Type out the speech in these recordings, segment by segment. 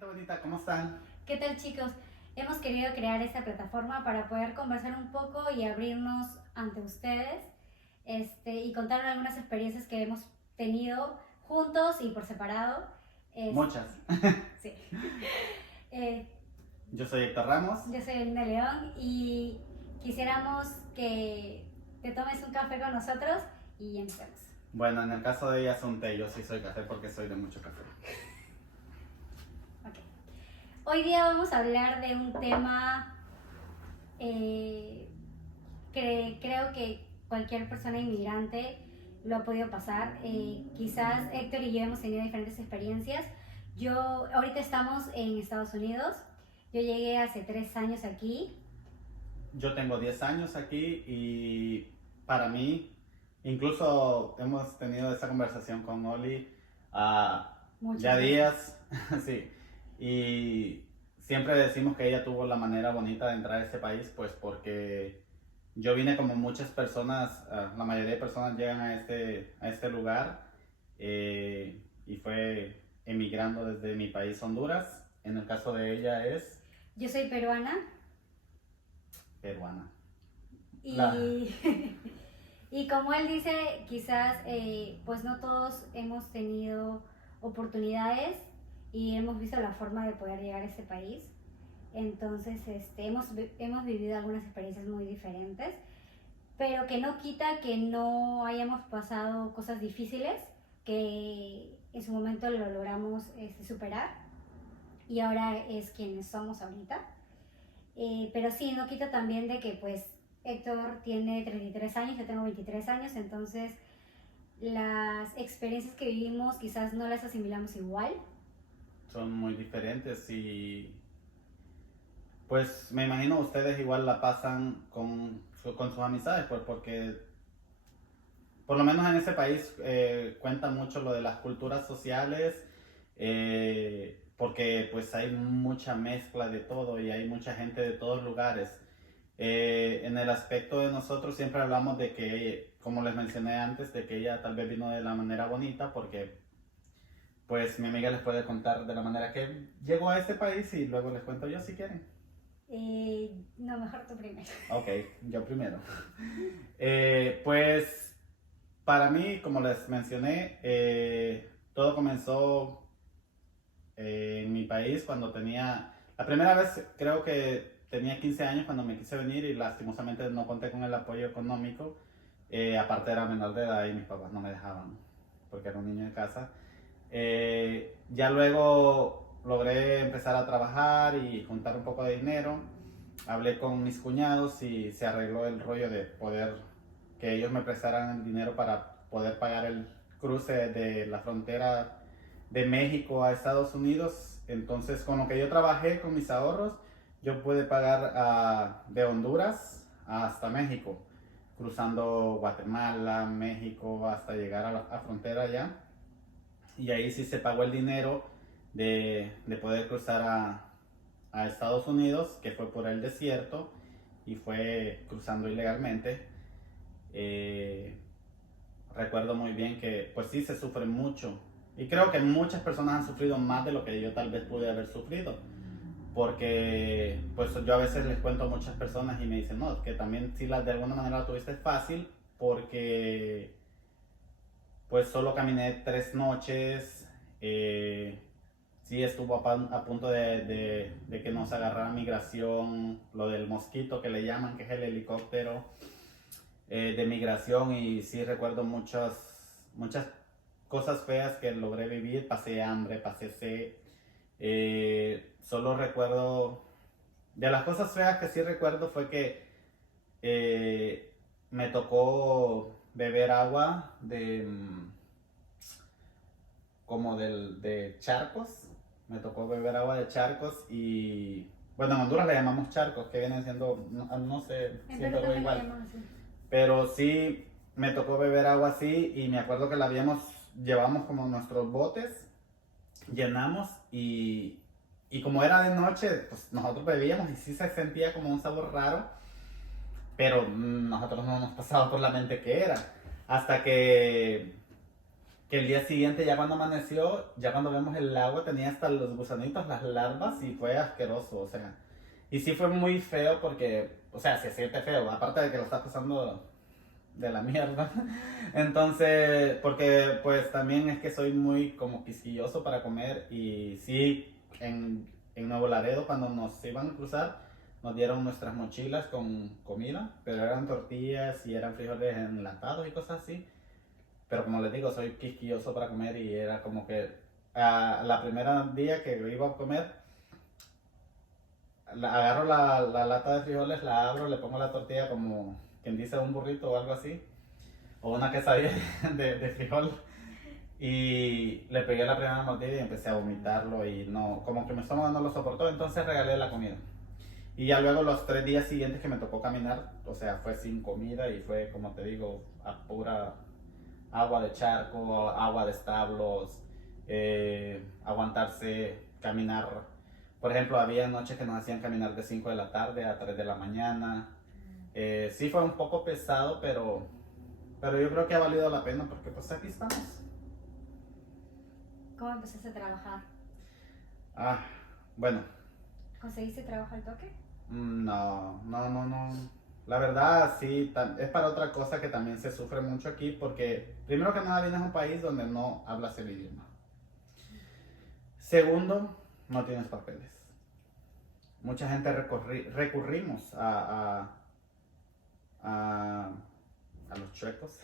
gente bonita, ¿cómo están? ¿Qué tal, chicos? Hemos querido crear esta plataforma para poder conversar un poco y abrirnos ante ustedes, y contar algunas experiencias que hemos tenido juntos y por separado. Muchas. Sí. Eh, Yo soy Héctor Ramos. yo soy Elena León y quisiéramos que te tomes un café con nosotros y empecemos. Bueno, en el caso de ella es un té, yo sí soy café porque soy de mucho café. Okay. Hoy día vamos a hablar de un tema que creo que cualquier persona inmigrante lo ha podido pasar. Quizás Héctor y yo hemos tenido diferentes experiencias. Ahorita estamos en Estados Unidos. Yo llegué hace 3 años aquí. Yo tengo 10 años aquí y para mí, incluso hemos tenido esta conversación con Oli ya veces. días, sí, y siempre decimos que ella tuvo la manera bonita de entrar a este país, pues porque yo vine como muchas personas, la mayoría de personas llegan a este lugar y fue emigrando desde mi país Honduras. En el caso de ella es Yo soy peruana peruana. y, La- y como él dice, quizás pues no todos hemos tenido oportunidades y hemos visto la forma de poder llegar a este país. Entonces hemos vivido algunas experiencias muy diferentes, pero que no quita que no hayamos pasado cosas difíciles, que en su momento lo logramos superar y ahora es quienes somos ahorita. Pero sí, no quita también de que pues Héctor tiene 33 años, yo tengo 23 años, entonces las experiencias que vivimos quizás no las asimilamos igual. Son muy diferentes y pues me imagino ustedes igual la pasan con sus amistades, pues porque por lo menos en ese país cuenta mucho lo de las culturas sociales, porque pues hay mucha mezcla de todo y hay mucha gente de todos lugares. En el aspecto de nosotros siempre hablamos de que, como les mencioné antes, de que ella tal vez vino de la manera bonita, porque pues mi amiga les puede contar de la manera que llegó a este país y luego les cuento yo si quieren. No, mejor tú primero. Ok, yo primero. Pues para mí, como les mencioné, todo comenzó en mi país cuando la primera vez creo que tenía 15 años cuando me quise venir y lastimosamente no conté con el apoyo económico. Aparte era menor de edad y mis papás no me dejaban porque era un niño de casa. Ya luego logré empezar a trabajar y juntar un poco de dinero. Hablé con mis cuñados y se arregló el rollo de poder que ellos me prestaran el dinero para poder pagar el cruce de la frontera de México a Estados Unidos. Entonces, con lo que yo trabajé con mis ahorros, yo pude pagar de Honduras hasta México, cruzando Guatemala, México, hasta llegar a la frontera allá. Y ahí sí se pagó el dinero de poder cruzar a Estados Unidos, que fue por el desierto y fue cruzando ilegalmente. Recuerdo muy bien que pues sí se sufre mucho y creo que muchas personas han sufrido más de lo que yo tal vez pude haber sufrido, porque pues yo a veces les cuento a muchas personas y me dicen no, que también sí de alguna manera la tuviste fácil porque pues solo caminé 3 noches. Sí estuvo a punto de que nos agarrara migración, lo del mosquito que le llaman, que es el helicóptero de migración, y sí recuerdo muchas cosas feas que logré vivir. Pasé hambre, pasé sed. Solo recuerdo, de las cosas feas que sí recuerdo fue que me tocó beber agua de charcos. Me tocó beber agua de charcos y bueno, en Honduras le llamamos charcos, que vienen siendo, no sé, siento algo igual. Pero sí me tocó beber agua así y me acuerdo que llevamos como nuestros botes, llenamos y como era de noche, pues nosotros bebíamos y sí se sentía como un sabor raro, pero nosotros no nos pasaba por la mente qué era. Hasta que que el día siguiente ya cuando amaneció, ya cuando vemos el agua tenía hasta los gusanitos, las larvas y fue asqueroso, o sea. Y sí fue muy feo porque, o sea, se siente feo, aparte de que lo estás pasando de la mierda. Entonces, porque pues también es que soy muy como quisquilloso para comer y sí, en Nuevo Laredo cuando nos iban a cruzar nos dieron nuestras mochilas con comida, pero eran tortillas y eran frijoles enlatados y cosas así. Pero como les digo, soy quisquilloso para comer y era como que la primera día que iba a comer, agarro la lata de frijoles, la abro, le pongo la tortilla como quien dice un burrito o algo así, o una quesadilla de frijol. Y le pegué la primera mordida y empecé a vomitarlo y no, como que mi estómago no lo soportó, entonces regalé la comida. Y ya luego los 3 días siguientes que me tocó caminar, o sea, fue sin comida y fue, como te digo, a pura agua de charco, agua de establos, aguantarse, caminar. Por ejemplo, había noches que nos hacían caminar de 5 de la tarde a 3 de la mañana. Sí fue un poco pesado, pero yo creo que ha valido la pena porque pues aquí estamos. ¿Cómo empezaste a trabajar? Ah, bueno, ¿Conseguiste trabajo al toque? no, no, no, no. La verdad, sí, es para otra cosa que también se sufre mucho aquí porque primero que nada vienes a un país donde no hablas el idioma. Segundo, no tienes papeles. Mucha gente recurrimos a, a los chuecos,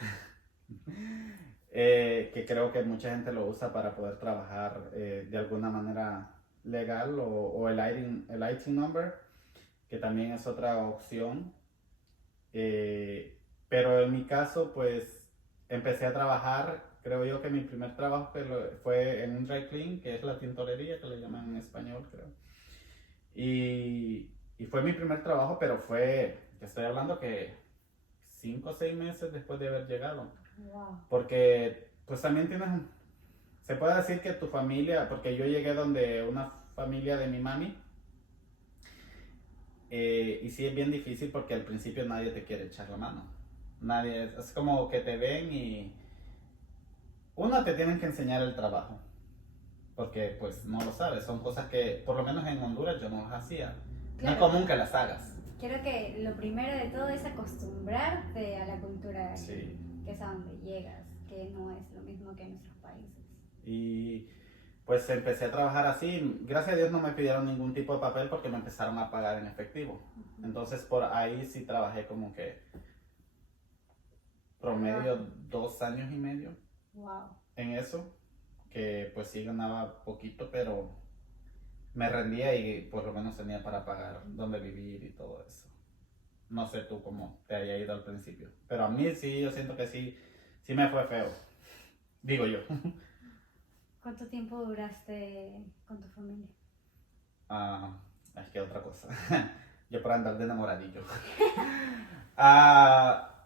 que creo que mucha gente lo usa para poder trabajar de alguna manera legal o el IT number, que también es otra opción. Pero en mi caso, pues empecé a trabajar, creo yo que mi primer trabajo fue en un dry clean, que es la tintorería, que le llaman en español, creo. Y fue mi primer trabajo, pero te estoy hablando que 5 o 6 meses después de haber llegado. Wow. Porque pues también se puede decir que tu familia, porque yo llegué donde una familia de mi mami, y sí es bien difícil porque al principio nadie te quiere echar la mano. Nadie, es como que te ven y uno te tienen que enseñar el trabajo, porque pues no lo sabes, son cosas que por lo menos en Honduras yo no las hacía. No es Claro. común que las hagas. Creo que lo primero de todo es acostumbrarte a la cultura de aquí, Sí. que es a donde llegas, que no es lo mismo que en nuestros países. Y pues empecé a trabajar así. Gracias a Dios no me pidieron ningún tipo de papel porque me empezaron a pagar en efectivo. Entonces por ahí sí trabajé como que promedio 2 años y medio Wow. en eso. Que pues sí ganaba poquito, pero me rendía y por lo menos tenía para pagar dónde vivir y todo eso. No sé tú cómo te haya ido al principio. Pero a mí sí, yo siento que sí, sí me fue feo. Digo yo. ¿Cuánto tiempo duraste con tu familia? Ah, es que otra cosa. Yo por andar de enamoradillo.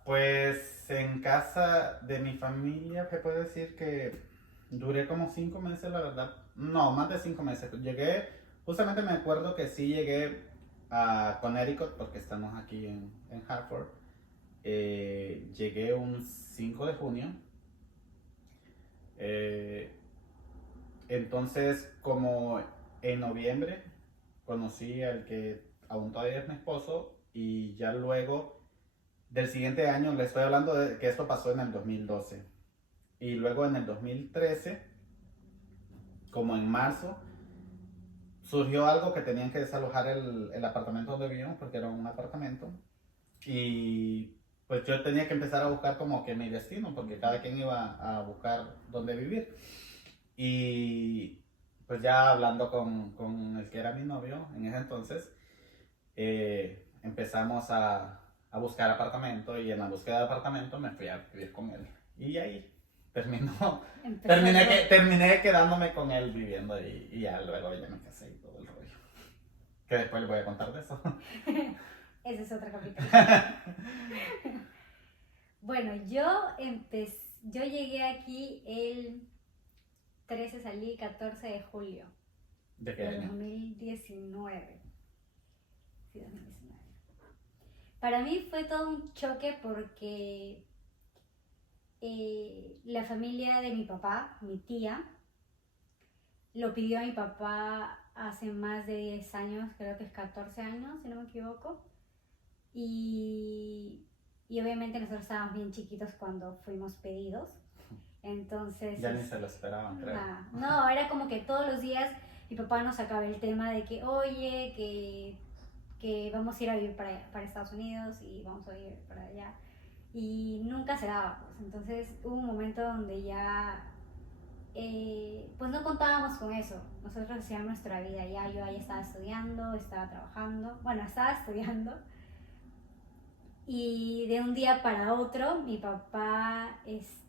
Pues en casa de mi familia, se puede decir que duré como 5 meses, la verdad. No, más de 5 meses. Llegué, justamente me acuerdo que sí llegué a Connecticut, porque estamos aquí en Hartford. Llegué un 5 de junio. Eh, entonces, como en noviembre conocí al que aún todavía es mi esposo y ya luego del siguiente año, le estoy hablando de que esto pasó en el 2012 y luego en el 2013, como en marzo, surgió algo que tenían que desalojar el apartamento donde vivíamos porque era un apartamento y pues yo tenía que empezar a buscar como que mi destino porque cada quien iba a buscar dónde vivir y pues ya hablando con el que era mi novio en ese entonces, empezamos a buscar apartamento y en la búsqueda de apartamento me fui a vivir con él. Y ahí terminé quedándome con él viviendo ahí y ya luego ya me casé y todo el rollo. Que después les voy a contar de eso. Ese es otro capítulo. Bueno, yo llegué aquí el 13, salí 14 de julio ¿De qué de año? 2019. Sí, 2019. Para mí fue todo un choque porque la familia de mi papá, mi tía, lo pidió a mi papá hace más de 10 años, creo que es 14 años, si no me equivoco. Y obviamente nosotros estábamos bien chiquitos cuando fuimos pedidos. Entonces... Ya ni se lo esperaban, creo. No, era como que todos los días mi papá nos sacaba el tema de que, oye, que vamos a ir a vivir para Estados Unidos y vamos a ir para allá. Y nunca se daba, pues. Entonces hubo un momento donde ya, pues no contábamos con eso. Nosotros hacíamos nuestra vida ya. Yo ahí estaba estudiando, estaba trabajando. Bueno, estaba estudiando. Y de un día para otro, mi papá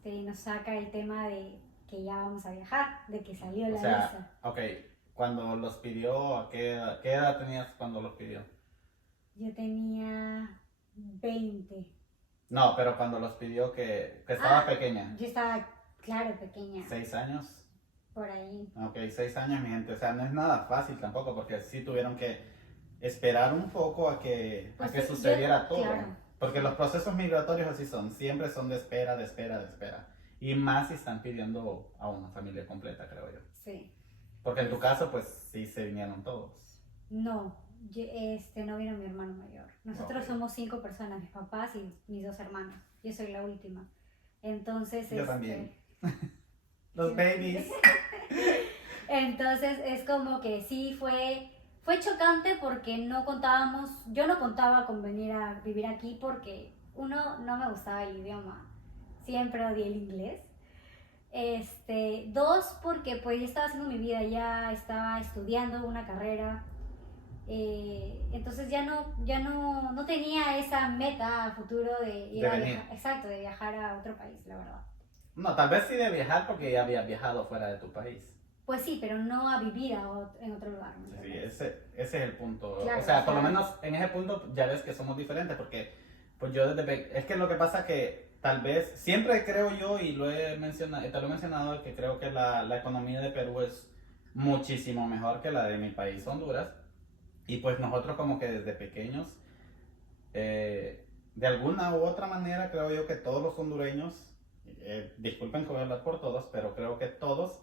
nos saca el tema de que ya vamos a viajar, de que salió la visa. Ok, cuando los pidió, qué edad tenías cuando los pidió? Yo tenía 20. No, pero cuando los pidió que estaba pequeña. Yo estaba, claro, pequeña. 6 años. Por ahí. Ok, 6 años, mi gente. O sea, no es nada fácil tampoco, porque sí tuvieron que esperar un poco a que sucediera todo. Claro. Porque los procesos migratorios así son, siempre son de espera, de espera, de espera. Y más si están pidiendo a una familia completa, creo yo. Sí. Porque en tu caso, pues sí se vinieron todos. No, no vino mi hermano mayor. Nosotros somos 5 personas, mis papás y mis 2 hermanos. Yo soy la última. Entonces, yo también. Los babies. Entonces es como que sí fue chocante porque yo no contaba con venir a vivir aquí porque uno, no me gustaba el idioma, siempre odié el inglés. 2, porque pues yo estaba haciendo mi vida, ya estaba estudiando una carrera, entonces ya no tenía esa meta a futuro de ir a viajar, exacto, de viajar a otro país, la verdad. No, tal vez sí de viajar porque ya habías viajado fuera de tu país. Pues sí, pero no a vivir en otro lugar. Sí, ese es el punto. Claro, o sea, por lo menos en ese punto ya ves que somos diferentes porque pues yo es que lo que pasa que tal vez, siempre creo yo y te lo he mencionado que creo que la economía de Perú es muchísimo mejor que la de mi país, Honduras. Y pues nosotros como que desde pequeños, de alguna u otra manera creo yo que todos los hondureños, disculpen que voy a hablar por todos, pero creo que todos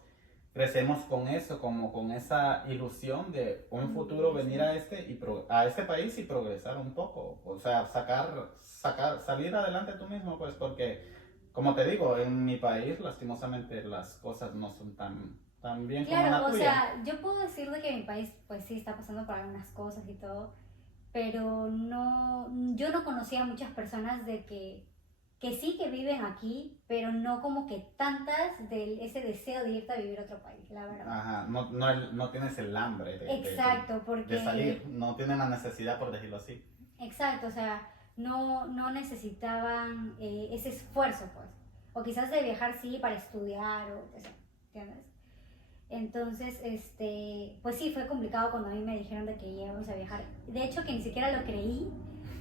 crecemos con eso, como con esa ilusión de un futuro venir a este país y progresar un poco, o sea, salir adelante tú mismo, pues porque, como te digo, en mi país lastimosamente las cosas no son tan bien como la tuya. Claro, o sea, yo puedo decir de que mi país pues sí está pasando por algunas cosas y todo, pero yo no conocía a muchas personas de que sí que viven aquí, pero no como que tantas de ese deseo de irte a vivir a otro país, la verdad. Ajá, no tienes el hambre exacto, porque de salir, no tienen la necesidad, por decirlo así. Exacto, o sea, no necesitaban ese esfuerzo, pues. O quizás de viajar sí para estudiar o eso, ¿entiendes? Entonces, pues sí, fue complicado cuando a mí me dijeron de que íbamos a viajar. De hecho, que ni siquiera lo creí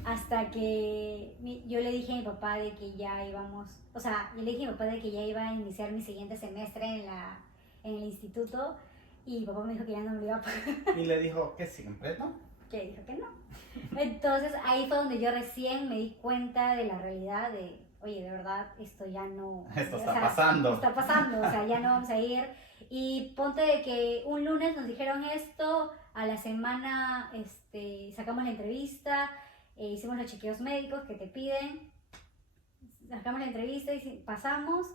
hasta que yo le dije a mi papá de que ya íbamos, o sea, yo le dije a mi papá de que ya iba a iniciar mi siguiente semestre en el instituto y mi papá me dijo que ya no me lo iba a pagar. Y le dijo que siempre, ¿no? Que dijo que no. Entonces ahí fue donde yo recién me di cuenta de la realidad de, oye, de verdad, esto ya no... Esto está pasando. Está pasando, o sea, ya no vamos a ir. Y ponte de que un lunes nos dijeron esto, a la semana sacamos la entrevista, hicimos los chequeos médicos que te piden, sacamos la entrevista y pasamos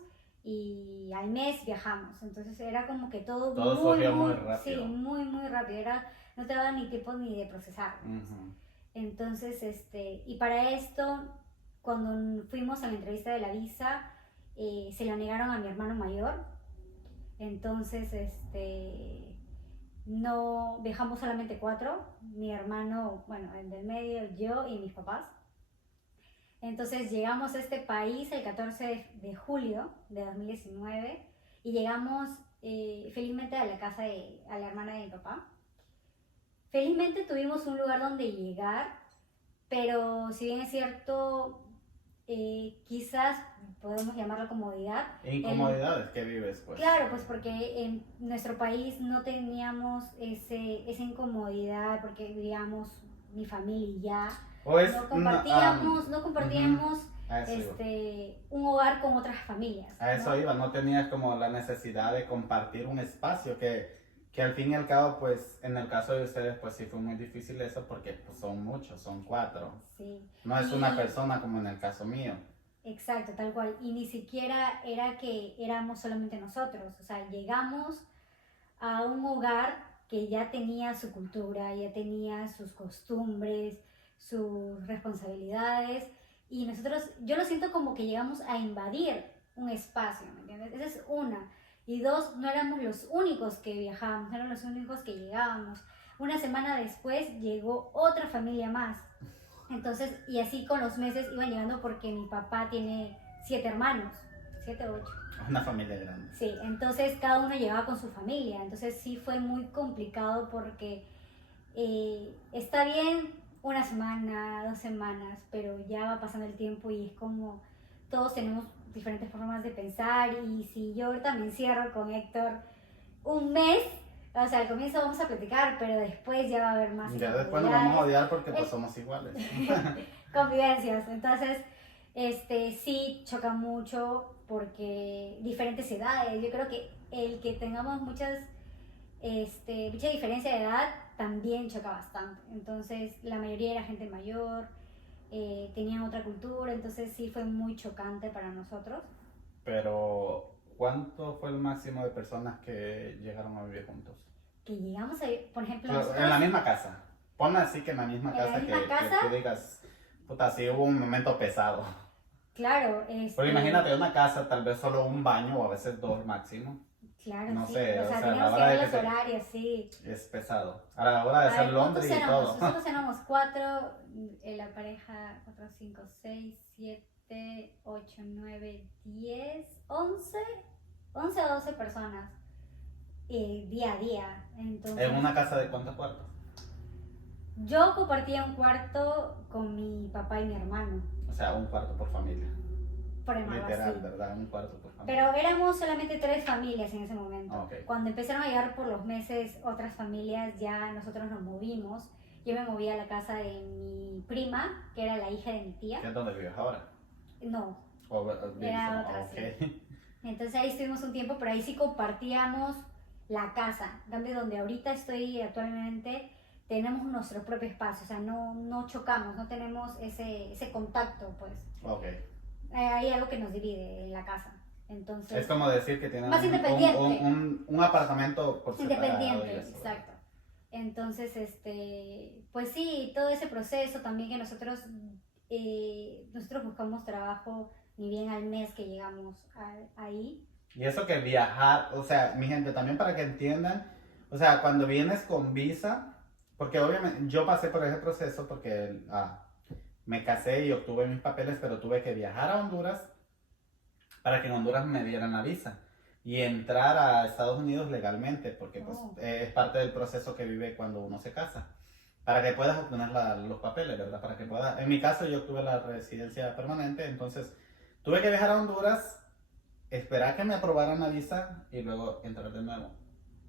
y al mes viajamos. Entonces era como que todo muy rápido. Sí, muy rápido. No te daba ni tiempo ni de procesar. Uh-huh. Entonces, y para esto, cuando fuimos a la entrevista de la visa, se la negaron a mi hermano mayor. Entonces, no viajamos solamente 4, mi hermano, bueno, el del medio, yo y mis papás. Entonces llegamos a este país el 14 de julio de 2019 y llegamos felizmente a la casa a la hermana de mi papá. Felizmente tuvimos un lugar donde llegar, pero si bien es cierto, quizás podemos llamarlo comodidad. Incomodidades que vives, pues. Claro, pues porque en nuestro país no teníamos esa incomodidad porque vivíamos mi familia y ya. No compartíamos A eso iba. un hogar con otras familias. A eso ¿no? iba, no tenías como la necesidad de compartir un espacio que al fin y al cabo, pues en el caso de ustedes, pues sí fue muy difícil eso porque pues, son muchos, son 4. Sí. No es una persona como en el caso mío. Exacto, tal cual. Y ni siquiera era que éramos solamente nosotros. O sea, llegamos a un hogar que ya tenía su cultura, ya tenía sus costumbres, sus responsabilidades. Y nosotros, yo lo siento como que llegamos a invadir un espacio, ¿me entiendes? Esa es una. Y dos, no éramos los únicos que viajábamos, no éramos los únicos que llegábamos. Una semana después llegó otra familia más. Entonces, y así con los meses iban llegando porque mi papá tiene 7 hermanos, 7 o 8. Una familia grande. Sí, entonces cada uno llegaba con su familia. Entonces sí fue muy complicado porque está bien una semana, 2 semanas, pero ya va pasando el tiempo y es como todos tenemos diferentes formas de pensar y si yo ahorita me encierro con Héctor un mes, o sea, al comienzo vamos a platicar, pero después ya va a haber más Ya después nos vamos a odiar porque pues somos iguales. convivencias. Entonces, sí choca mucho porque diferentes edades. Yo creo que el que tengamos mucha diferencia de edad también choca bastante. Entonces, la mayoría era gente mayor, tenían otra cultura, entonces sí fue muy chocante para nosotros. Pero, ¿cuánto fue el máximo de personas que llegaron a vivir juntos? Que llegamos a, por ejemplo, Pero, nosotros, en la misma casa. Ponme así que en la misma en la casa misma que casa. tú digas, puta, sí hubo un momento pesado. Claro, Pero imagínate una casa, tal vez solo un baño o a veces 2 máximo. claro, No sí. sé, O sea, a la teníamos que hora de ver que los horarios, sí. es pesado. A la hora de hacer ¿Cuántos laundry y éramos? todo. Nosotros éramos 4, la pareja 4, 5, 6, 7, 8, 9, 10, 11 o 12 personas día a día. Entonces, En una casa de cuántos cuartos. yo compartía un cuarto con mi papá y mi hermano, O sea, un cuarto por familia. por llamarlo Literal, así. ¿verdad? Un cuarto por familia. Pero éramos solamente 3 familias en ese momento. Ok. Cuando empezaron a llegar por los meses otras familias, ya nosotros nos movimos. Yo me moví a la casa de mi prima, que era la hija de mi tía. ¿Qué es donde vives ahora? No, O, era otra, ok. entonces ahí estuvimos un tiempo, pero ahí sí compartíamos la casa. En cambio, donde ahorita estoy actualmente, tenemos nuestro propio espacio, o sea, no chocamos, no tenemos ese contacto, pues. Ok. Hay algo que nos divide en la casa. Entonces, Es como decir que tienen más independiente. un apartamento por separado. Independiente, y eso. exacto. Entonces, pues sí, todo ese proceso también que nosotros buscamos trabajo ni bien al mes que llegamos ahí. Y eso que viajar, o sea, mi gente, también para que entiendan, o sea, cuando vienes con visa, porque obviamente yo pasé por ese proceso porque me casé y obtuve mis papeles, pero tuve que viajar a Honduras para que en Honduras me dieran la visa y entrar a Estados Unidos legalmente, porque pues es parte del proceso que vive cuando uno se casa, para que puedas obtener los papeles, ¿verdad? Para que puedas, en mi caso yo obtuve la residencia permanente, entonces tuve que viajar a Honduras, esperar que me aprobaran la visa y luego entrar de nuevo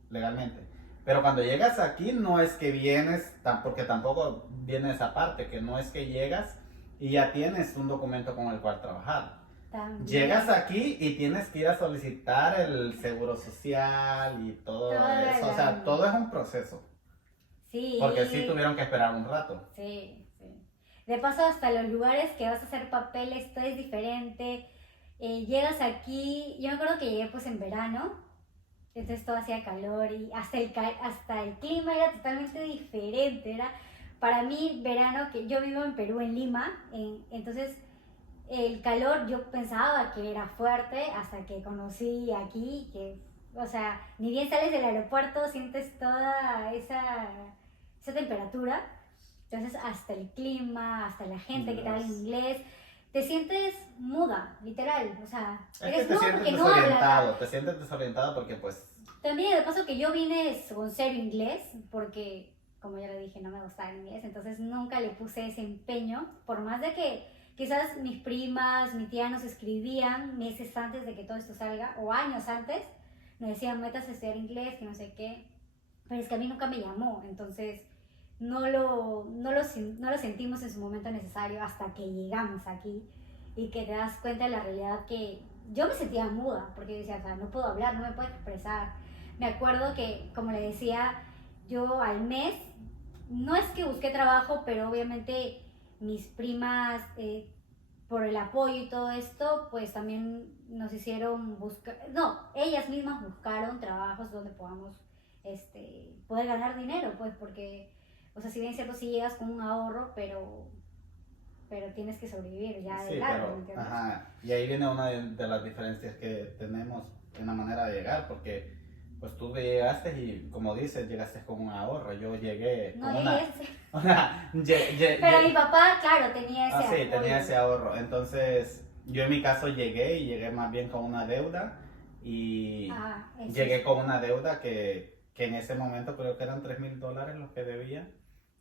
legalmente. Pero cuando llegas aquí no es que vienes, porque tampoco viene esa parte, que no es que llegas y ya tienes un documento con el cual trabajar. También. Llegas aquí y tienes que ir a solicitar el seguro social y todo eso. O sea, todo es un proceso. Sí. Porque sí tuvieron que esperar un rato. Sí, sí. De paso, hasta los lugares que vas a hacer papeles, todo es diferente. Llegas aquí, yo me acuerdo que llegué pues en verano, entonces todo hacía calor y hasta el clima era totalmente diferente. Era para mí verano, que yo vivo en Perú, en Lima, entonces el calor yo pensaba que era fuerte hasta que conocí aquí, que, o sea, ni bien sales del aeropuerto sientes toda esa temperatura. Entonces hasta el clima, hasta la gente que te habla inglés, te sientes muda, literal, o sea, Es que te sientes porque no desorientado, hablas. te sientes desorientado porque pues... También de paso que yo vine con cero inglés, porque como ya lo dije, no me gustaba el inglés, entonces nunca le puse ese empeño, por más de que quizás mis primas, mi tía nos escribían meses antes de que todo esto salga, o años antes, nos decían, metas a estudiar inglés, que no sé qué, pero es que a mí nunca me llamó, entonces no lo sentimos en su momento necesario hasta que llegamos aquí. y que te das cuenta de la realidad que yo me sentía muda, porque decía, o sea, no puedo hablar, no me puedo expresar. Me acuerdo que, como le decía, yo al mes, no es que busqué trabajo, pero obviamente mis primas, por el apoyo y todo esto, pues también nos hicieron buscar, no, ellas mismas buscaron trabajos donde podamos poder ganar dinero, pues porque, o sea, si bien es cierto, si llegas con un ahorro, pero tienes que sobrevivir ya de Sí, largo, ¿me pero, entiendes? ajá, y ahí viene una de las diferencias que tenemos en la manera de llegar, porque pues tú llegaste y como dices, llegaste con un ahorro, yo llegué No con llegué, pero mi papá, claro, tenía ese sí, apoyo. tenía ese ahorro, entonces yo en mi caso llegué y llegué más bien con una deuda y Eso llegué sí. con una deuda que en ese momento creo que eran $3,000 los que debía.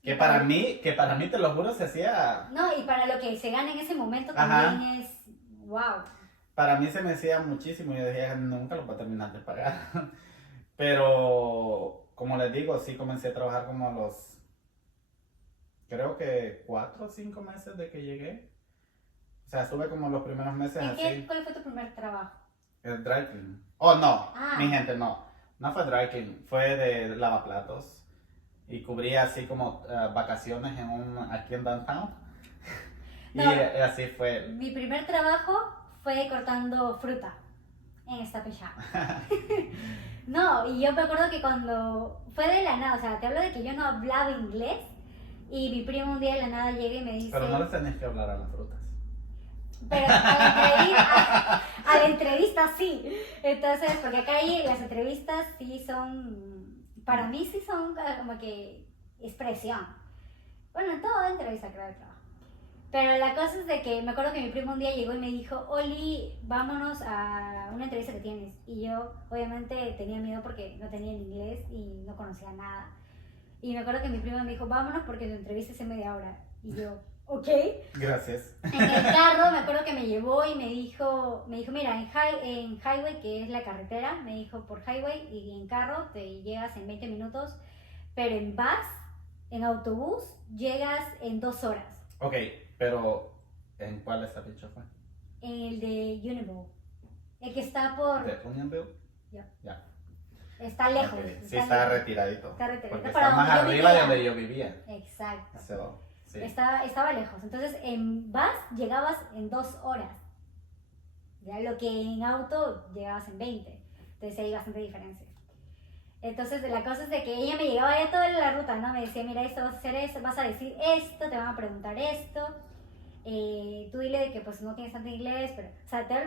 Y para- Que para mí, te lo juro, se hacía. No, y para lo que se gana en ese momento Ajá. también es, wow. Para mí se me hacía muchísimo y yo decía, nunca lo voy a terminar de pagar. Pero, como les digo, sí comencé a trabajar como a los, creo que 4 o 5 meses de que llegué. O sea, estuve como los primeros meses así. ¿Cuál fue tu primer trabajo? El dry clean. Oh, no, Ah. mi gente, no. No fue dry clean, fue de lavaplatos. Y cubría así como vacaciones aquí en downtown. No. Y así fue. Mi primer trabajo fue cortando fruta en Stop and Shop. No, y yo me acuerdo que cuando fue de la nada, o sea, te hablo de que yo no hablaba inglés y mi primo un día de la nada llega y me dice... Pero no les tenés que hablar a las frutas. Pero a la entrevista sí. Entonces, porque acá ahí las entrevistas sí son, para mí sí son como que expresión. Bueno, en toda entrevista creo que trabajo. Pero la cosa es de que me acuerdo que mi primo un día llegó y me dijo, Oli, vámonos a una entrevista que tienes. Y yo obviamente tenía miedo porque no tenía el inglés y no conocía nada. Y me acuerdo que mi primo me dijo, vámonos porque tu entrevista es en media hora. Y yo, ok. Gracias. En el carro me acuerdo que me llevó y me dijo, mira, en highway, que es la carretera, me dijo por highway y en carro te llegas en 20 minutos, pero en bus, en autobús, llegas en 2 horas. Ok, pero ¿en cuál estadio fue? En el de Unionville. El que está por... ¿De Unionville? Ya. Ya. Está lejos. Okay. Sí, está lejos. retiradito. Está retiradito. Porque Para está más donde yo arriba de vivía. donde yo vivía. Exacto. So, sí. Estaba lejos. Entonces en bus llegabas en 2 horas. Ya lo que en auto llegabas en 20. Entonces hay bastante diferencia. Entonces la cosa es de que ella me llegaba ya toda la ruta, ¿no? Me decía, mira, esto vas a hacer esto, vas a decir esto, te van a preguntar esto. Tú dile de que pues no tienes tanto inglés,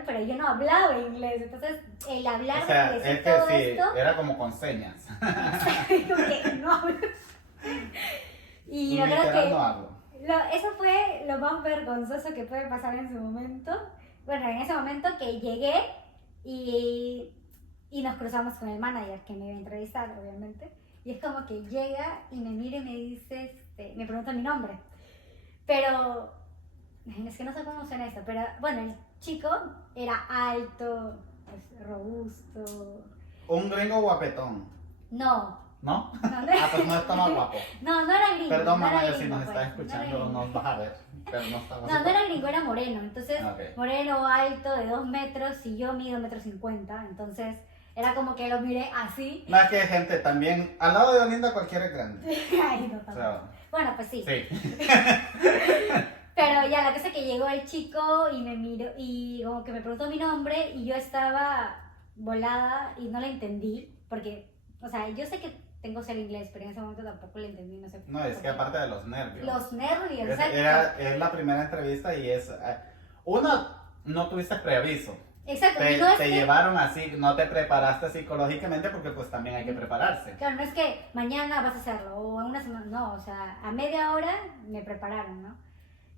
pero yo no hablaba inglés. Entonces el hablar, o sea, de decir es que todo sí, esto... era como con señas. Como que no hablo. Y yo creo Literal que... no hablo. Eso fue lo más vergonzoso que puede pasar en su momento. Bueno, en ese momento que llegué y nos cruzamos con el manager que me iba a entrevistar, obviamente. Y es como que llega y me mira y me dice, me pregunta mi nombre. Pero, es que no sé cómo suena esto, pero bueno, el chico era alto, pues, robusto. Un gringo guapetón. No. ¿No? No, Ah, pues no estaba guapo. No era gringo. Perdón, no era mamá, yo gringo, si nos pues, está escuchando, no nos vas a ver. Pero no estaba no era gringo, era moreno. Entonces, Okay. Moreno, alto, de 2 metros y yo mido 1,50 m. Entonces, era como que lo miré así. No, es que gente también, al lado de Olinda cualquiera es grande. Ay, no, O sea, bueno, pues sí. sí. Pero ya, la cosa es que llegó el chico y me miró y como que me preguntó mi nombre y yo estaba volada y no la entendí. Porque, o sea, yo sé que tengo cero inglés, pero en ese momento tampoco le entendí, no sé. No, es que aparte de los nervios. Los nervios, Es, exacto. es la primera entrevista y es... Uno, no tuviste preaviso. Exacto. Te, y no es te que, llevaron así, no te preparaste psicológicamente porque pues también hay que prepararse. claro, no es que mañana vas a hacerlo o en una semana, no, o sea, a media hora me prepararon, ¿no?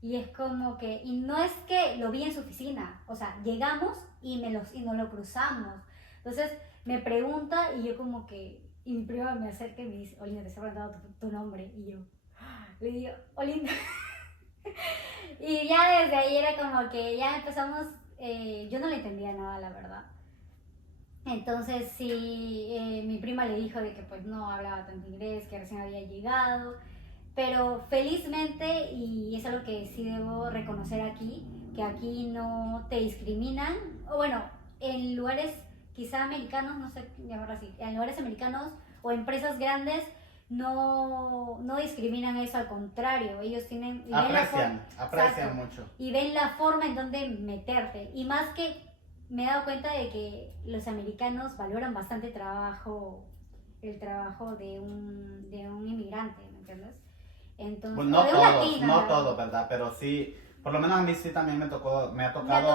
Y es como que, y no es que lo vi en su oficina, o sea, llegamos y nos lo cruzamos. Entonces me pregunta y yo como que, y mi prima me acerca y me dice, Olinda, te estoy preguntando tu nombre. Y yo le digo, Olinda. Y ya desde ahí era como que ya empezamos, yo no le entendía nada, la verdad. Entonces sí, mi prima le dijo de que pues no hablaba tanto inglés, que recién había llegado. Pero felizmente, y es algo que sí debo reconocer aquí, que aquí no te discriminan, o bueno, en lugares quizá americanos, no sé llamarlo así, en lugares americanos o empresas grandes no discriminan eso, al contrario, ellos tienen y ven Aprecian exacto, mucho. y ven la forma en donde meterte. Y más que me he dado cuenta de que los americanos valoran bastante el trabajo de un inmigrante, ¿me entiendes? Entonces, Bueno, o no de un todos, latino, no la todos, verdad. ¿verdad? Pero sí, por lo menos a mí sí también me ha Me ha tocado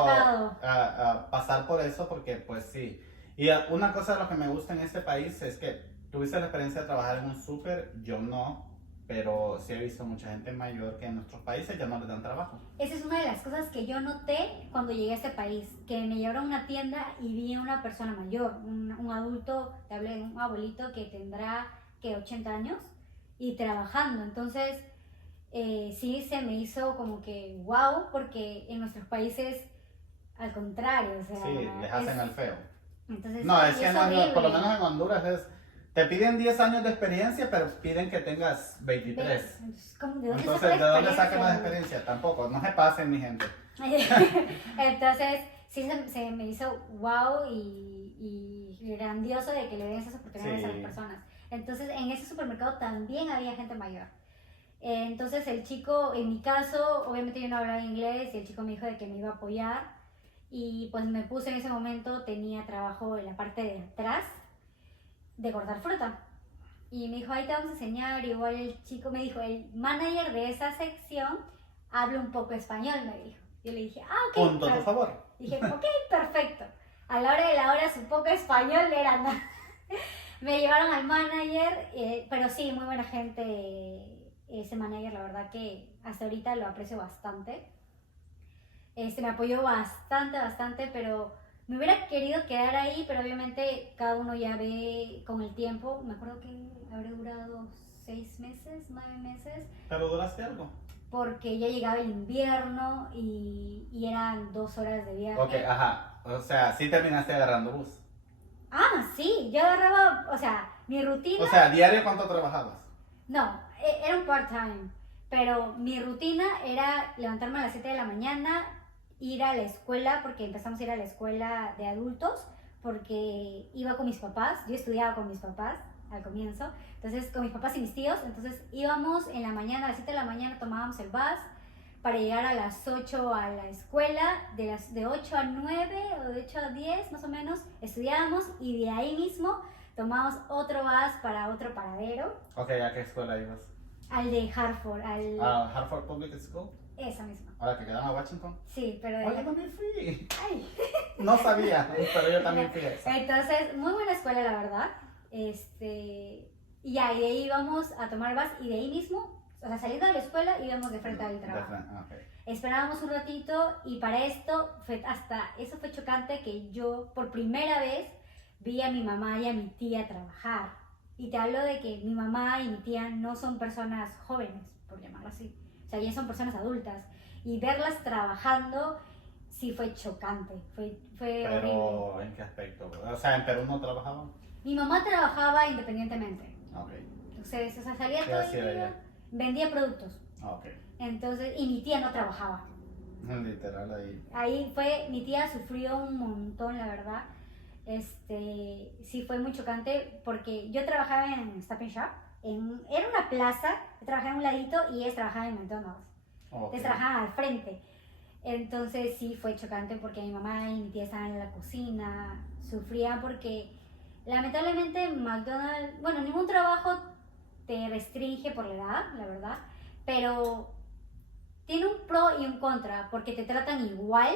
tocado. pasar por eso porque pues sí. Y una cosa de lo que me gusta en este país es que tuviste la experiencia de trabajar en un súper, yo no, pero sí he visto mucha gente mayor que en nuestros países ya no les dan trabajo. Esa es una de las cosas que yo noté cuando llegué a este país, que me llevaron a una tienda y vi a una persona mayor, un adulto, te hablé de un abuelito que tendrá que 80 años y trabajando. Entonces, sí se me hizo como que wow, porque en nuestros países, al contrario, o sea, Sí, les hacen el feo. entonces, No, es y que es por lo horrible. menos en Honduras te piden 10 años de experiencia, pero piden que tengas 23. Entonces, ¿de dónde Entonces, saco ¿de la dónde sacan más experiencia? experiencia? Tampoco, no se pasen, mi gente. Entonces, sí se me hizo wow y grandioso de que le den esas oportunidades a las Sí. personas. Entonces, en ese supermercado también había gente mayor. Entonces, el chico, en mi caso, obviamente yo no hablaba inglés y el chico me dijo de que me iba a apoyar. Y pues me puse en ese momento, tenía trabajo en la parte de atrás de cortar fruta. Y me dijo, ahí te vamos a enseñar. Igual el chico me dijo, el manager de esa sección habla un poco español, me dijo. Yo le dije, ah, ok. Punto a tu favor. Dije, ok, perfecto. A la hora de la hora su poco español era nada. Me llevaron al manager, pero sí, muy buena gente ese manager, la verdad que hasta ahorita lo aprecio bastante. Me apoyó bastante, pero me hubiera querido quedar ahí, pero obviamente cada uno ya ve con el tiempo. Me acuerdo que habré durado 6 meses, 9 meses, Pero duraste algo. porque ya llegaba el invierno y eran 2 horas de viaje. Ok, ajá. O sea, sí terminaste agarrando bus. Ah, sí, yo agarraba, o sea, mi rutina, O sea, ¿diario cuánto trabajabas? no, era un part-time, pero mi rutina era levantarme a las 7 de la mañana, ir a la escuela, porque empezamos a ir a la escuela de adultos, porque iba con mis papás, yo estudiaba con mis papás al comienzo, entonces con mis papás y mis tíos, entonces íbamos en la mañana, a las 7 de la mañana tomábamos el bus para llegar a las 8 a la escuela, de 8 a 9 o de 8 a 10 más o menos, estudiábamos y de ahí mismo tomábamos otro bus para otro paradero, Ok, ¿a qué escuela ibas? al de Hartford, ¿A Hartford Public School? esa misma. ¿A la que quedan a Washington? Sí, pero Oh, yo también fui. ay. No sabía, pero yo también fui a esa. Entonces, muy buena escuela, la verdad. Y ya, y de ahí íbamos a tomar bus y de ahí mismo, o sea, saliendo de la escuela íbamos de frente al trabajo. Okay. Esperábamos un ratito y para esto, eso fue chocante que yo por primera vez vi a mi mamá y a mi tía trabajar. Y te hablo de que mi mamá y mi tía no son personas jóvenes, por llamarlo así. O sea, ya son personas adultas. Y verlas trabajando sí fue chocante, fue horrible. Pero, ¿en qué aspecto? O sea, ¿en Perú no trabajaban? Mi mamá trabajaba independientemente. Ok. Entonces, o sea, salía ¿Qué todo hacía el día, ella? vendía productos. Ok. Entonces, y mi tía no trabajaba. Literal ahí. Ahí fue, mi tía sufrió un montón, la verdad. Sí fue muy chocante porque yo trabajaba en Stop and Shop, era una plaza, yo trabajaba en un ladito y ellos trabajaban en McDonald's. Okay. Ellos trabajaban al frente. Entonces sí fue chocante porque mi mamá y mi tía estaban en la cocina, sufrían porque lamentablemente McDonald's, bueno, ningún trabajo te restringe por la edad, la verdad, pero tiene un pro y un contra porque te tratan igual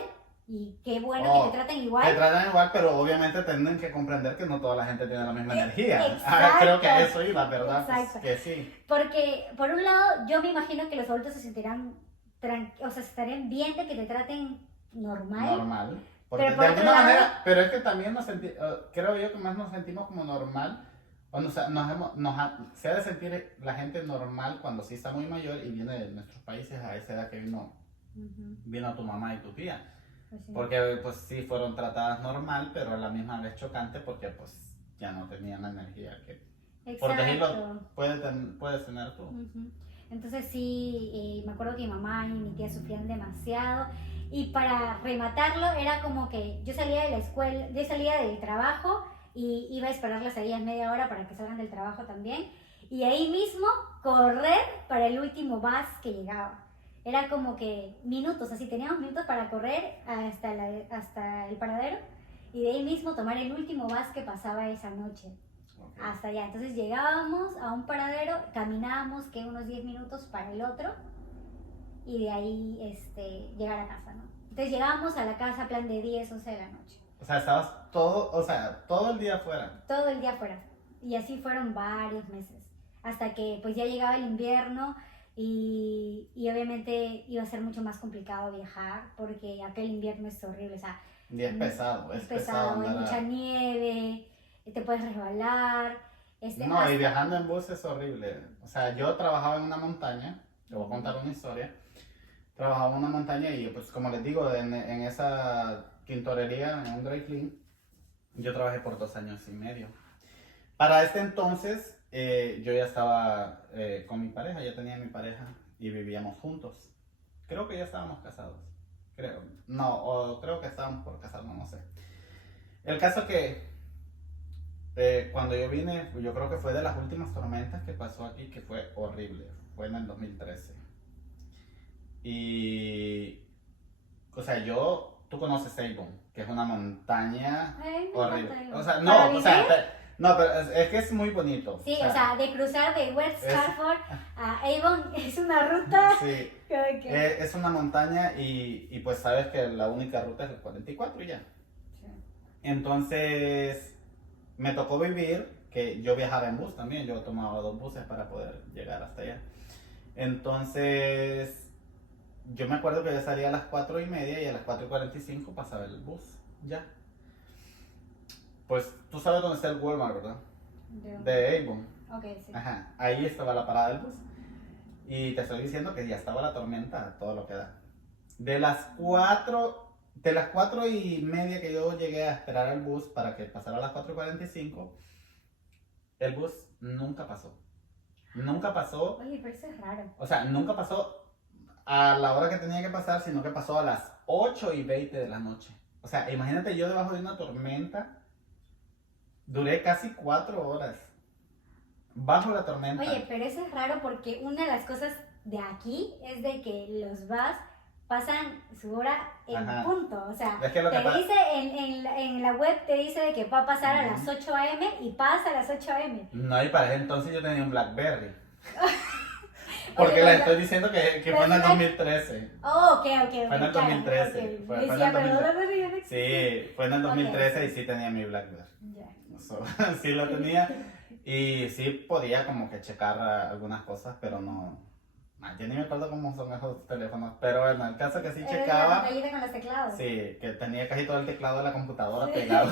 y qué bueno que te tratan igual. Te tratan igual, pero obviamente tienen que comprender que no toda la gente tiene la misma energía. Exacto. Creo que eso iba, ¿verdad? Exacto. Pues que sí. Porque por un lado yo me imagino que los adultos se sentirán, o sea, estarían bien de que te traten normal. Normal. Porque pero de alguna manera, pero es que también creo yo que más nos sentimos como normal. O sea, se ha de sentir la gente normal cuando sí está muy mayor y viene de nuestros países a esa edad que vino tu mamá y tu tía. Pues sí. Porque pues sí fueron tratadas normal, pero a la misma vez chocante porque pues ya no tenían la energía que Exacto. por decirlo puedes tener tú. Entonces sí, me acuerdo que mi mamá y mi tía sufrían demasiado. Y para rematarlo era como que yo salía de la escuela, yo salía del trabajo y iba a esperarlas ahí a media hora para que salgan del trabajo también. Y ahí mismo correr para el último bus que llegaba. Era como que minutos, así teníamos minutos para correr hasta el paradero y de ahí mismo tomar el último bus que pasaba esa noche. Ok. Hasta allá. Entonces llegábamos a un paradero, caminábamos que unos 10 minutos para el otro y de ahí llegar a casa, ¿no? Entonces llegábamos a la casa plan de 10, 11 de la noche. O sea, estabas todo el día afuera. Todo el día afuera. Y así fueron varios meses. Hasta que pues ya llegaba el invierno y obviamente iba a ser mucho más complicado viajar porque acá el invierno es horrible. O sea, Y es pesado, es pesado, hay andar mucha nieve, te puedes resbalar. No, y viajando en bus es horrible. O sea, yo trabajaba en una montaña, te voy a contar una historia. Trabajaba en una montaña y pues como les digo, en esa tintorería, en un dry clean, yo trabajé por 2 años y medio. Para este entonces, yo ya estaba con mi pareja, ya tenía mi pareja y vivíamos juntos. Creo que ya estábamos casados. Creo. No, o creo que estábamos por casarnos, no sé. El caso que cuando yo vine, yo creo que fue de las últimas tormentas que pasó aquí, que fue horrible. Fue en el 2013. Y, o sea, tú conoces Avon, que es una montaña Ay, me horrible. encanta O sea, Avon. no, ¿Para o sea, vivir? no, pero es que es muy bonito. Sí, o sea, de cruzar de West es- Hartford a Avon es una ruta sí, que... es una montaña y pues sabes que la única ruta es el 44 y ya. Sí. Entonces, me tocó vivir, que yo viajaba en bus también, yo tomaba 2 buses para poder llegar hasta allá. Entonces, yo me acuerdo que yo salía a las 4:30 y a las 4:45 pasaba el bus, ya. Pues tú sabes dónde está el Walmart, ¿verdad? De Avon. Ok, sí. Ajá, ahí estaba la parada del bus. Y te estoy diciendo que ya estaba la tormenta, todo lo que da. De las 4:30 que yo llegué a esperar al bus para que pasara a las 4:45, el bus nunca pasó. Nunca pasó, Oye, pero eso es raro. o sea, nunca pasó a la hora que tenía que pasar, sino que pasó a las 8:20 de la noche. O sea, imagínate yo debajo de una tormenta, duré casi 4 horas bajo la tormenta. Oye, pero eso es raro porque una de las cosas de aquí es de que los bus pasan su hora en Ajá. punto. O sea, Es que lo que te pasa- dice en la web, te dice de que va a pasar a las Ujú. 8 a.m. y pasa a las 8 a.m. No, y para ese entonces yo tenía un BlackBerry. Porque Oye, le pero- estoy diciendo que fue en el 2013. Oh, ok. Fue en el 2013, ok. fue en el Decía, pero 2013. ¿dónde viene? Sí, fue en el 2013 Ok. y sí tenía mi BlackBerry. Ya. So, sí lo tenía y sí podía como que checar algunas cosas, pero no. Yo ni me acuerdo cómo son esos teléfonos, pero bueno, el caso que sí Era la checaba, pantallita con los teclados. sí, que tenía casi todo el teclado de la computadora Sí. pegado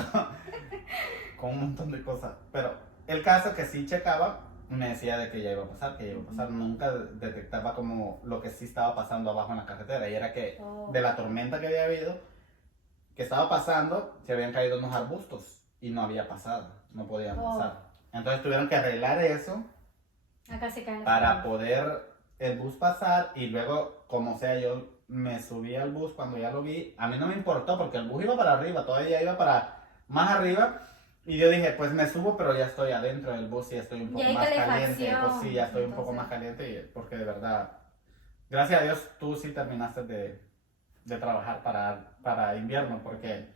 con un montón de cosas. Pero el caso que sí checaba me decía de que ya iba a pasar, que ya iba a pasar. Nunca detectaba como lo que sí estaba pasando abajo en la carretera y era que Oh. de la tormenta que había habido, que estaba pasando, se habían caído unos arbustos y no había pasado, no podían Oh. pasar. Entonces tuvieron que arreglar eso Acá se caen los para árboles. poder el bus pasar y luego, como sea, yo me subí al bus cuando ya lo vi. A mí no me importó porque el bus iba para arriba, todavía iba para más arriba. Y yo dije, pues me subo, pero ya estoy adentro del bus y estoy un poco hay más caliente. calefacción, Pues sí, ya estoy un poco entonces. más caliente porque de verdad, gracias a Dios, tú sí terminaste de trabajar para invierno porque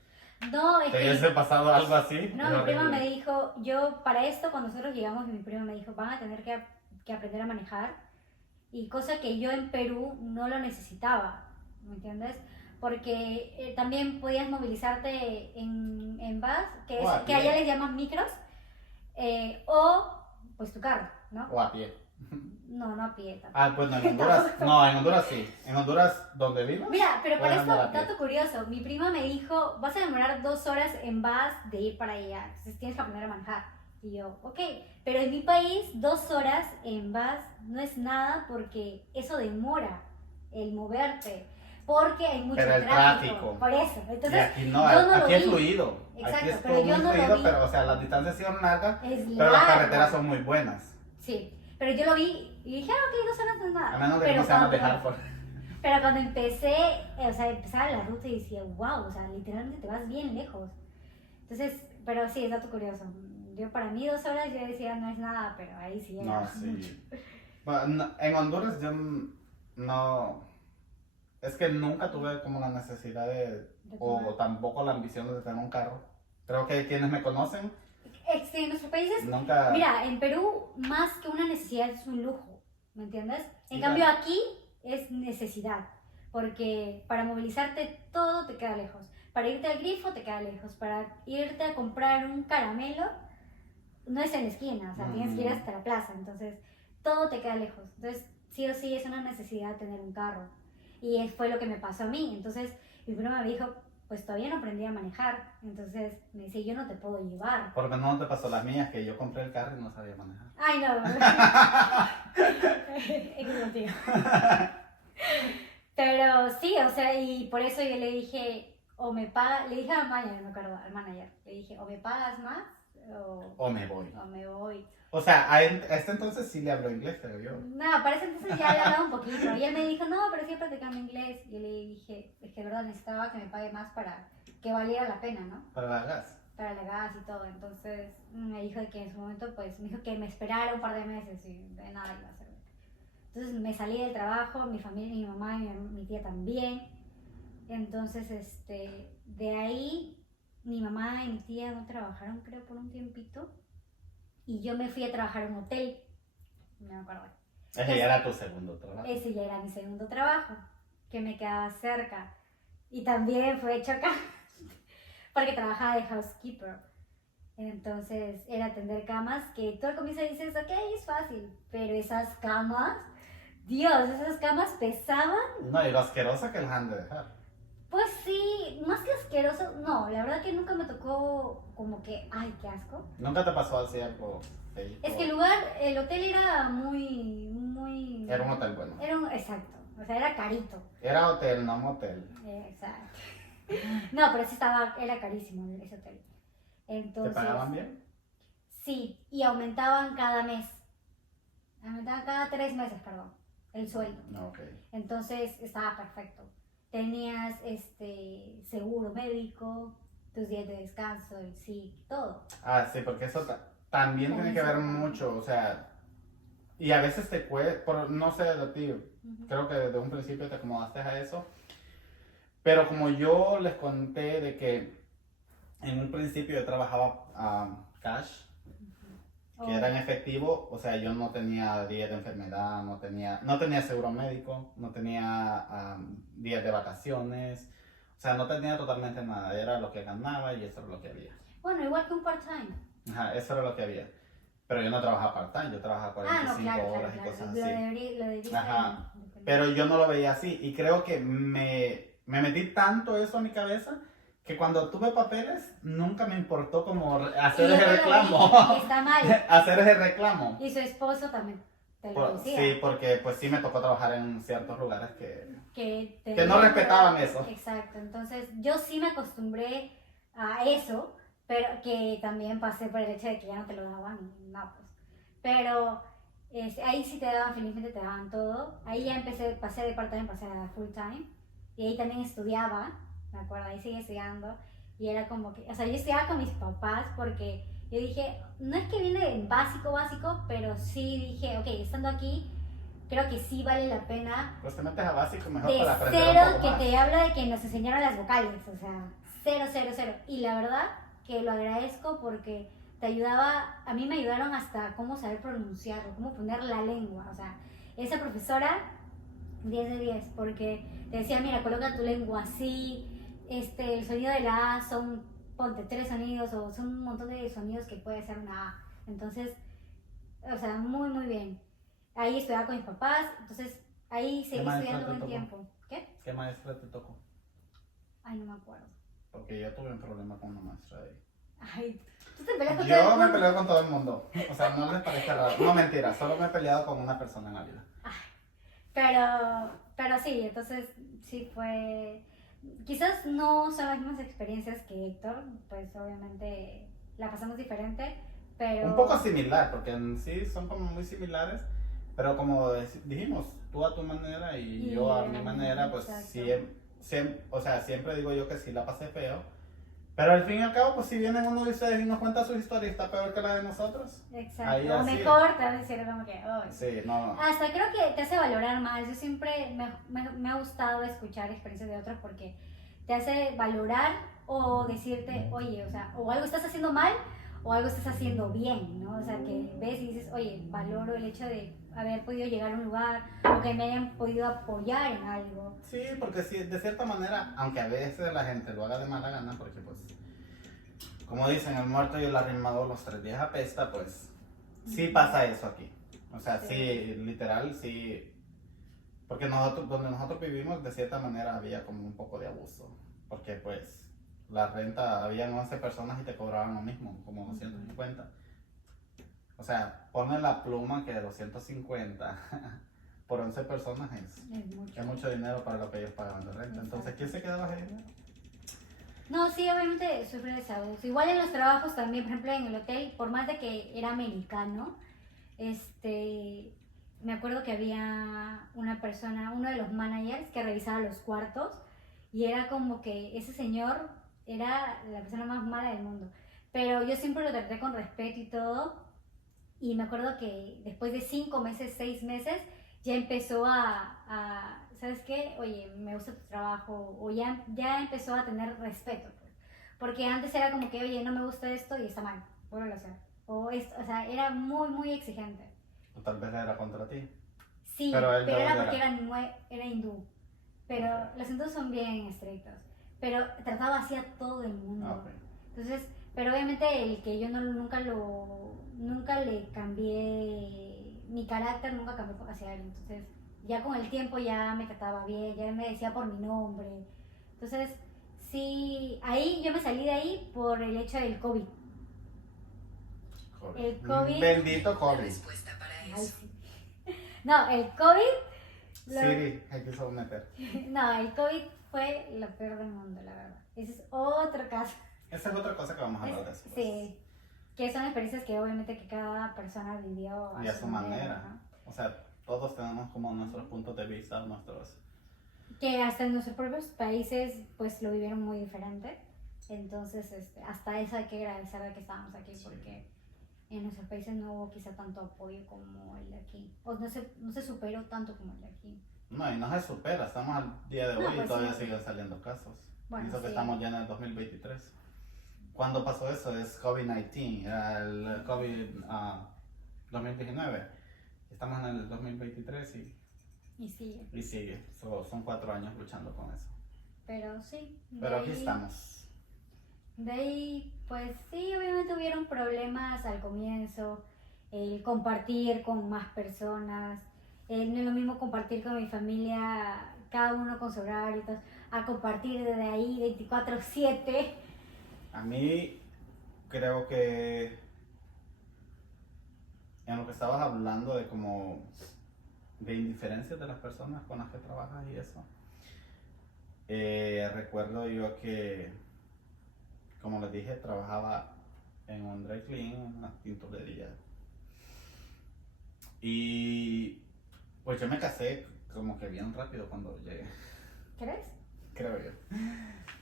No, es te que... hubiese pasado algo así. No, era mi prima horrible. me dijo, yo para esto cuando nosotros llegamos, mi prima me dijo, van a tener que aprender a manejar, y cosa que yo en Perú no lo necesitaba, ¿me entiendes? Porque también podías movilizarte en bus, que, O a que allá pie. les llaman micros, o pues tu carro, ¿no? O a pie. No, no a pie tampoco. Ah, pues no, en Honduras. No, en Honduras sí. En Honduras, donde vivo. Mira, pero para Puedes esto, andar a pie. dato curioso, mi prima me dijo, vas a demorar 2 horas en bus de ir para allá, entonces tienes que aprender a manejar. Y yo, ok, pero en mi país 2 horas en bus no es nada porque eso demora el moverte, porque hay mucho Pero el tráfico. Por eso, Y entonces aquí no, yo no lo aquí es vi. fluido. Exacto, Aquí es pero todo yo muy no lo fluido, vi. pero o sea, las distancias son largas, Es pero las largo. carreteras son muy buenas. Sí, Pero yo lo vi y dije, ok, 2 horas no es nada. A menos de que Pero no sean cuando- de Hartford. Pero cuando empecé, o sea, empezaba la ruta y decía, wow, o sea, literalmente te vas bien lejos. Entonces, pero sí, es dato curioso. Yo para mí 2 horas yo decía, no es nada, pero ahí sí era No, mucho. sí. Bueno, en Honduras yo no... Es que nunca tuve como la necesidad o tomar. tampoco la ambición de tener un carro. Creo que quienes me conocen En nuestros países, nunca... mira, en Perú más que una necesidad es un lujo, ¿me entiendes? En Sí, cambio claro. aquí es necesidad, porque para movilizarte todo te queda lejos. Para irte al grifo te queda lejos, para irte a comprar un caramelo no es en la esquina, o sea, tienes que ir hasta la plaza, entonces todo te queda lejos. Entonces, sí o sí es una necesidad tener un carro. Y fue lo que me pasó a mí. Entonces, mi prima me dijo, pues todavía no aprendí a manejar. Entonces, me dice, yo no te puedo llevar. Por lo menos no te pasó las mías, que yo compré el carro y no sabía manejar. Ay, no. Explosivo. Pero sí, o sea, y por eso yo le dije, o me pagas, le dije a Maya, no me acuerdo, al manager, le dije, o me pagas más O me voy. o me voy. O sea, a este entonces sí le hablo inglés, creo yo. No, para ese entonces ya le hablaba un poquito. Y él me dijo, no, pero sigue practicando inglés. Y yo le dije, es que de verdad necesitaba que me pague más para que valiera la pena, ¿no? Para la gas. Para la gas y todo. Entonces me dijo que en su momento, pues, me dijo que me esperara un par de meses y de nada iba a hacer. Entonces me salí del trabajo, mi familia, mi mamá y mi tía también. Entonces, de ahí, mi mamá y mi tía no trabajaron, creo, por un tiempito. Y yo me fui a trabajar en un hotel, me acuerdo. Ese ya era tu segundo trabajo. Ese ya era mi segundo trabajo, que me quedaba cerca. Y también fue chocante, porque trabajaba de housekeeper. Entonces era atender camas, que tú al comienzo dices, ok, es fácil, pero esas camas, Dios, esas camas pesaban. No, y lo asquerosa que las han de dejar. Pues sí, más que asqueroso, no, la verdad que nunca me tocó como que, ay, qué asco. ¿Nunca te pasó así algo feo? Es que el hotel era muy... Era un hotel bueno. Exacto, o sea, era carito. Era hotel, no motel. Exacto. No, pero sí era carísimo ese hotel. Entonces, ¿Te pagaban bien? sí, y aumentaban cada mes. Aumentaban cada 3 meses, perdón, el sueldo. No, ok. Entonces estaba perfecto. Tenías seguro médico, tus días de descanso, el SIC, todo. Ah, sí, porque eso también tiene que ver mucho, o sea, y a veces te cuesta, no sé de ti, creo que desde un principio te acomodaste a eso, pero como yo les conté de que en un principio yo trabajaba cash, que era en efectivo, o sea, yo no tenía días de enfermedad, no tenía seguro médico, no tenía días de vacaciones, o sea, no tenía totalmente nada, era lo que ganaba y eso era lo que había. Bueno, igual que un part-time. Ajá, eso era lo que había. Pero yo no trabajaba part-time, yo trabajaba 45 horas y cosas así. Lo de Ajá. Pero yo no lo veía así y creo que me metí tanto eso en mi cabeza que cuando tuve papeles nunca me importó como hacer ese reclamo. Y está mal. Hacer ese reclamo. Y su esposo también te lo decía. Sí, porque pues sí me tocó trabajar en ciertos lugares que que no respetaban eso. Exacto, entonces yo sí me acostumbré a eso, pero que también pasé por el hecho de que ya no te lo daban, no pues. Pero ahí sí te daban, felizmente te daban todo. Ahí ya pasé de part-time, pasé a full-time. Y ahí también estudiaba, me acuerdo, ahí seguía estudiando. Y era como que, o sea, yo estudiaba con mis papás porque yo dije, no es que viene en básico, pero sí dije, ok, estando aquí, creo que sí vale la pena. Pues te metes a básico mejor De para aprender cero, un poco que más. te habla de que nos enseñaron las vocales, o sea, 0, 0, 0. Y la verdad que lo agradezco porque te ayudaba, a mí me ayudaron hasta cómo saber pronunciarlo, cómo poner la lengua, o sea, esa profesora, 10 de 10, porque te decía, mira, coloca tu lengua así, el sonido de la A son, ponte 3 sonidos, o son un montón de sonidos que puede ser una A, entonces, o sea, muy, muy bien. Ahí estudiaba con mis papás, entonces ahí seguí estudiando un buen tiempo. ¿Qué? ¿Qué maestra te tocó? Ay, no me acuerdo. Porque yo tuve un problema con una maestra de ahí. Ay, tú te peleas con todo el Yo me mundo. peleo con todo el mundo. O sea, no les parece raro. No, mentira, solo me he peleado con una persona en la vida. Pero sí, entonces sí fue... Quizás no son las mismas experiencias que Héctor, pues obviamente la pasamos diferente, pero... Un poco similar, porque en sí son como muy similares, pero como dijimos, tú a tu manera y yo a mi manera, pues siempre, o sea, siempre digo yo que sí la pasé feo, pero al fin y al cabo, pues si vienen uno de ustedes y nos cuenta su historia y está peor que la de nosotros. Exacto, Ahí o así. mejor, te vas a decir como que, oh, Sí, no. hasta creo que te hace valorar más. Yo siempre me ha gustado escuchar experiencias de otros porque te hace valorar o decirte, oye, o sea, o algo estás haciendo mal o algo estás haciendo bien, ¿no? O sea, que ves y dices, oye, valoro el hecho de haber podido llegar a un lugar o que me hayan podido apoyar en algo. Sí, porque sí, de cierta manera, aunque a veces la gente lo haga de mala gana, porque pues, como dicen, el muerto y el arrimado los 3 días apesta, pues, sí pasa eso aquí. O sea, sí, literal, sí. Porque nosotros, donde nosotros vivimos, de cierta manera había como un poco de abuso. Porque pues, la renta, habían 11 personas y te cobraban lo mismo, como 250. O sea, ponle la pluma que 250 por 11 personas es mucho dinero para lo que ellos pagaban de renta. Entonces, ¿quién se quedaba ese dinero? No, sí, obviamente sufre de abuso. Igual en los trabajos también, por ejemplo, en el hotel, por más de que era americano, me acuerdo que había una persona, uno de los managers que revisaba los cuartos y era como que ese señor era la persona más mala del mundo. Pero yo siempre lo traté con respeto y todo. Y me acuerdo que después de 5 meses, 6 meses, ya empezó ¿sabes qué? Oye, me gusta tu trabajo. O ya empezó a tener respeto. Pues. Porque antes era como que, oye, no me gusta esto y está mal, vuelvo a hacer. O sea, era muy, muy exigente. O tal vez era contra ti. Sí, pero era porque era hindú. Pero los hindúes son bien estrictos. Pero trataba así a todo el mundo. Okay. Entonces, pero obviamente el que yo nunca le cambié, mi carácter nunca cambió hacia él. Entonces, ya con el tiempo ya me trataba bien, ya me decía por mi nombre. Entonces, sí, ahí yo me salí de ahí por el hecho del COVID. El COVID. Bendito COVID. Ay, sí. No, el COVID. Siri, hay que meter. No, el COVID fue lo peor del mundo, la verdad. Ese es otro caso. Esa es otra cosa que vamos a hablar después. Sí, que son experiencias que obviamente que cada persona vivió Y a su manera. ¿no? O sea, todos tenemos como nuestros puntos de vista, nuestros... Que hasta en nuestros propios países pues lo vivieron muy diferente. Entonces, hasta eso hay que agradecer de que estábamos aquí porque en nuestros países no hubo quizá tanto apoyo como el de aquí. O no se superó tanto como el de aquí. No, y no se supera, estamos al día de hoy pues y todavía sí. siguen saliendo casos. Bueno, Pienso que sí. estamos ya en el 2023. ¿Cuándo pasó eso? Es COVID-19, el COVID 2019. Estamos en el 2023 Y sigue. y sigue. Son 4 años luchando con eso. Pero sí. Pero aquí estamos. De ahí, pues sí, obviamente hubieron problemas al comienzo, el compartir con más personas, no es lo mismo compartir con mi familia, cada uno con su horario, a compartir desde ahí 24/7. A mí creo que en lo que estabas hablando de como de indiferencia de las personas con las que trabajas y eso, recuerdo yo que, como les dije, trabajaba en un dry clean, una tintorería. Y pues yo me casé como que bien rápido cuando llegué. ¿Crees? Creo yo.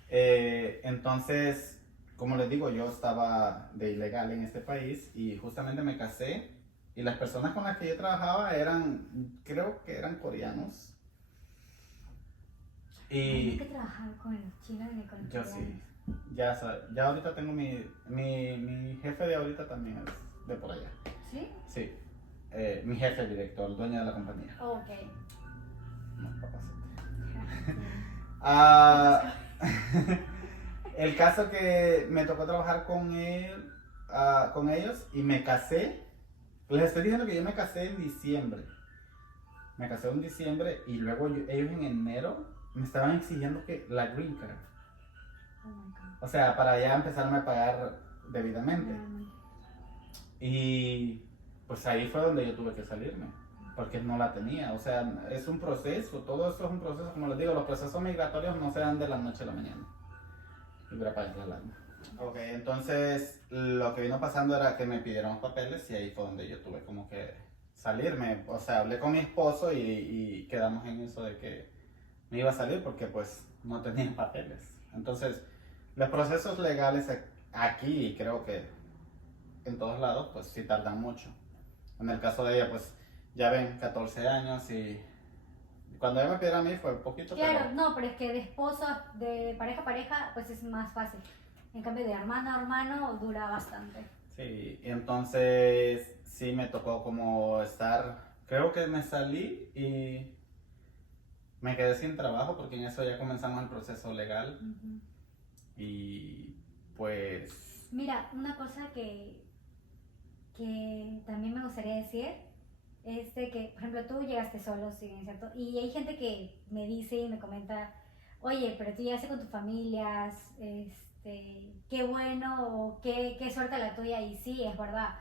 Entonces, como les digo, yo estaba de ilegal en este país y justamente me casé y las personas con las que yo trabajaba creo que eran coreanos. Y nunca he trabajado con los chinos ni con los yo coreanos. sí, ya ahorita tengo mi jefe de ahorita también es de por allá. ¿Sí? Sí, mi jefe director, el dueño de la compañía. Ok. No, papacito. Sí. El caso que me tocó trabajar con ellos y me casé. Les estoy diciendo que yo me casé en diciembre. Me casé en diciembre y luego ellos en enero me estaban exigiendo que la green card. Oh my God. O sea, para ya empezarme a pagar debidamente. Y pues ahí fue donde yo tuve que salirme. Porque no la tenía. O sea, es un proceso. Todo esto es un proceso. Como les digo, los procesos migratorios no se dan de la noche a la mañana. Y para pagar la alarma. Ok, entonces lo que vino pasando era que me pidieron papeles y ahí fue donde yo tuve como que salirme. O sea, hablé con mi esposo y quedamos en eso de que me iba a salir porque pues no tenía papeles. Entonces, los procesos legales aquí y creo que en todos lados pues sí tardan mucho. En el caso de ella pues ya ven 14 años y cuando ella me pidieron a mí fue un poquito, Claro, pero no, pero es que de esposo, de pareja a pareja, pues es más fácil. En cambio, de hermano a hermano dura bastante. sí, y entonces sí me tocó como estar, creo que me salí y me quedé sin trabajo porque en eso ya comenzamos el proceso legal Ujú. y pues, Mira, una cosa que también me gustaría decir es de que, por ejemplo, tú llegaste solo, sí, ¿cierto? Y hay gente que me dice y me comenta, oye, pero tú llegaste con tus familias, qué bueno o qué suerte la tuya. Y sí, es verdad.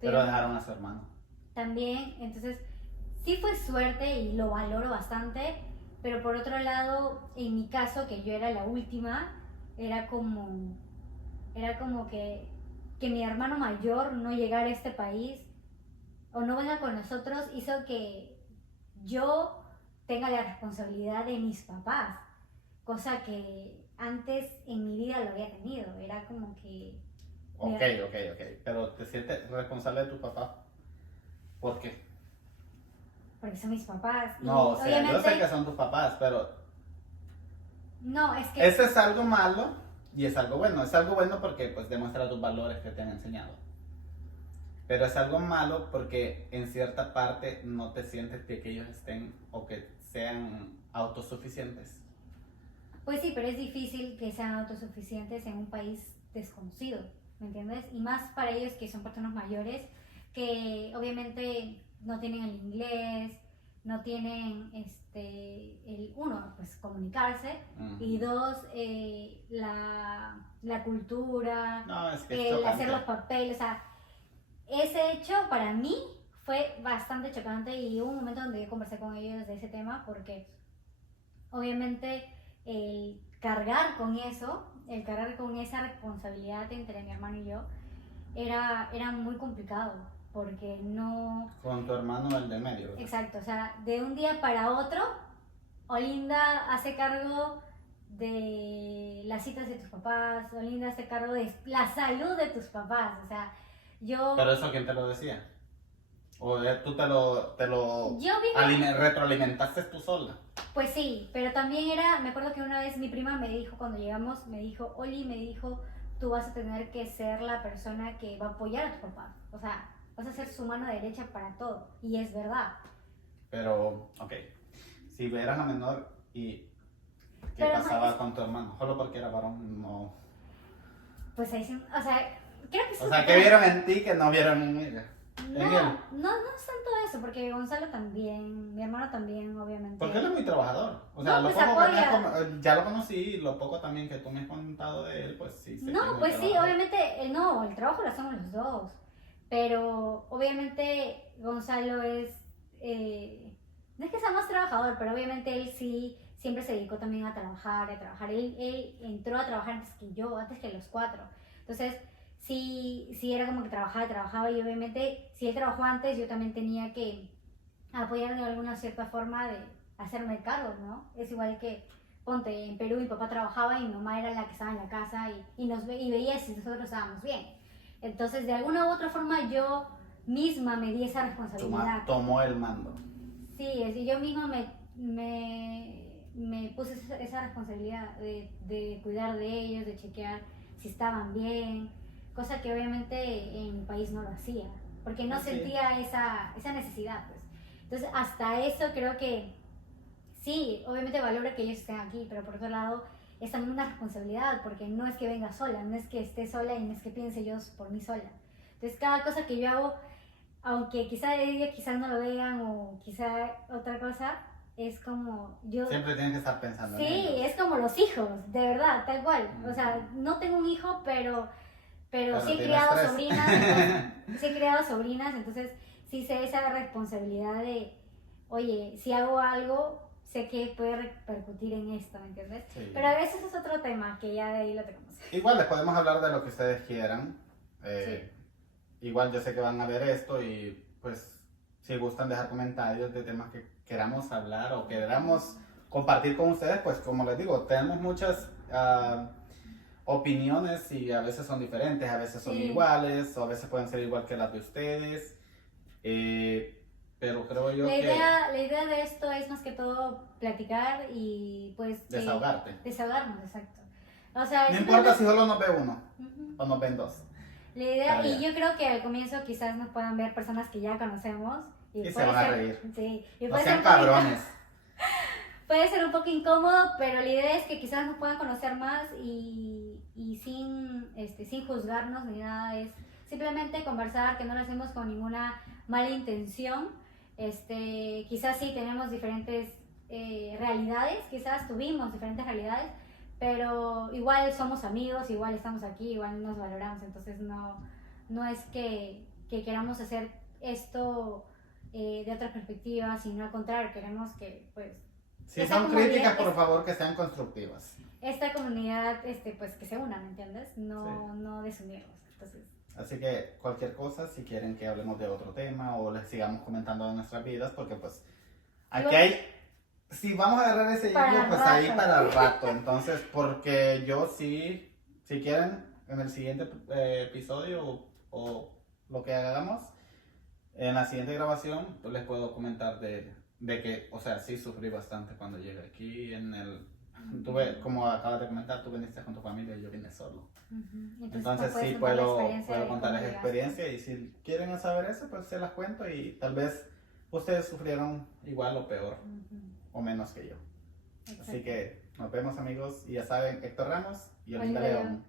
pero dejaron a su hermano. También, entonces, sí fue suerte y lo valoro bastante, pero por otro lado, en mi caso, que yo era la última, era como, era como que mi hermano mayor no llegara a este país o no venga con nosotros hizo que yo tenga la responsabilidad de mis papás, cosa que antes en mi vida lo había tenido, era como que... Ok, ok, ok, pero te sientes responsable de tu papá. ¿Por qué? Porque son mis papás y No, o sea, yo sé obviamente que son tus papás, pero no, es que eso es algo malo y es algo bueno. Es algo bueno porque pues demuestra tus valores que te han enseñado. Pero es algo malo porque en cierta parte no te sientes de que ellos estén o que sean autosuficientes. pues sí, pero es difícil que sean autosuficientes en un país desconocido, ¿me entiendes? Y más para ellos que son personas mayores que obviamente no tienen el inglés, no tienen uno, pues comunicarse, y dos, la cultura, No, es que es el hacer chocante. los papeles, o sea, ese hecho para mí fue bastante chocante y hubo un momento donde yo conversé con ellos de ese tema porque obviamente el cargar con eso, el cargar con esa responsabilidad entre mi hermano y yo, era muy complicado, porque no... Con tu hermano el de medio, ¿verdad? Exacto, o sea, de un día para otro, Olinda hace cargo de las citas de tus papás, Olinda hace cargo de la salud de tus papás, o sea, yo... Pero eso, ¿quién te lo decía? ¿O tú te lo Yo misma... retroalimentaste tú sola? Pues sí, pero también era, me acuerdo que una vez mi prima me dijo, cuando llegamos, me dijo, Oli, me dijo, tú vas a tener que ser la persona que va a apoyar a tu papá. O sea, vas a ser su mano derecha para todo. Y es verdad. Pero, ok, si eras la menor y qué Pero, pasaba con tu hermano, solo porque era varón, no. pues ahí sí, o sea, creo que O eso sea, ¿qué vieron en ti que no vieron en ella? No, En él. no es tanto eso, porque Gonzalo también, mi hermano también, obviamente. Porque él es muy trabajador. O sea, No, lo pues poco que apoya. ya lo conocí y lo poco también que tú me has contado de él, pues sí, sé que es No, muy pues sí, trabajador. obviamente, no, el trabajo lo hacemos los dos. Pero obviamente Gonzalo es, no es que sea más trabajador, pero obviamente él sí siempre se dedicó también a trabajar, a trabajar. Él entró a trabajar antes que yo, antes que los cuatro. Entonces, sí era como que trabajaba y obviamente si él trabajó antes, yo también tenía que apoyar de alguna cierta forma de hacerme cargo, ¿no? Es igual que, ponte, en Perú mi papá trabajaba y mi mamá era la que estaba en la casa y veía si nosotros estábamos bien. Entonces, de alguna u otra forma, yo misma me di esa responsabilidad. Tomó el mando. Sí, es decir, yo misma me puse esa responsabilidad de cuidar de ellos, de chequear si estaban bien, cosa que obviamente en mi país no lo hacía, porque no Sí. sentía esa necesidad, pues. Entonces, hasta eso creo que sí, obviamente valoro que ellos estén aquí, pero por otro lado es también una responsabilidad, porque no es que venga sola, no es que esté sola y no es que piense yo por mí sola. Entonces, cada cosa que yo hago, aunque quizá ellos quizás no lo vean o quizá otra cosa, es como yo... Siempre tienes que estar pensando en Sí, ellos. es como los hijos, de verdad, tal cual. O sea, no tengo un hijo, pero sí he tienes criado tres. sobrinas, entonces, sí he criado sobrinas, entonces sí sé esa responsabilidad de, oye, si hago algo, sé que puede repercutir en esto, ¿me entiendes? Sí. Pero a veces es otro tema que ya de ahí lo tenemos. Igual les podemos hablar de lo que ustedes quieran. Igual yo sé que van a ver esto y pues si gustan dejar comentarios de temas que queramos hablar o queramos compartir con ustedes, pues como les digo, tenemos muchas opiniones y a veces son diferentes, a veces son iguales o a veces pueden ser igual que las de ustedes. Pero creo yo la idea de esto es más que todo platicar y pues... desahogarte. Desahogarnos, exacto. O sea, No importa si solo nos ve uno o nos ven dos. La idea, y yo creo que al comienzo quizás nos puedan ver personas que ya conocemos. Y se van a reír. Sí, y No sean cabrones. Puede ser un poco incómodo, pero la idea es que quizás nos puedan conocer más y sin juzgarnos ni nada. Es simplemente conversar, que no lo hacemos con ninguna mala intención. Quizás sí tenemos diferentes realidades, quizás tuvimos diferentes realidades, pero igual somos amigos, igual estamos aquí, igual nos valoramos, entonces no es que queramos hacer esto de otra perspectiva, sino al contrario, queremos que pues... Si son críticas, por favor, que sean constructivas. Esta comunidad, pues que se una, ¿me entiendes? No desunirnos, entonces... Así que cualquier cosa, si quieren que hablemos de otro tema o les sigamos comentando de nuestras vidas, porque pues aquí hay... Si vamos a agarrar ese hilo, pues ahí para el rato. Entonces, porque yo sí, si quieren, en el siguiente episodio o lo que hagamos, en la siguiente grabación, pues les puedo comentar de que, o sea, sí sufrí bastante cuando llegué aquí. Tuve, como acabas de comentar, tú viniste con tu familia y yo vine solo. Entonces sí puedo contar esa experiencia y si quieren saber eso, pues se las cuento y tal vez ustedes sufrieron igual o peor. O menos que yo. Exacto. Así que nos vemos amigos y ya saben, Héctor Ramos y Olinda León.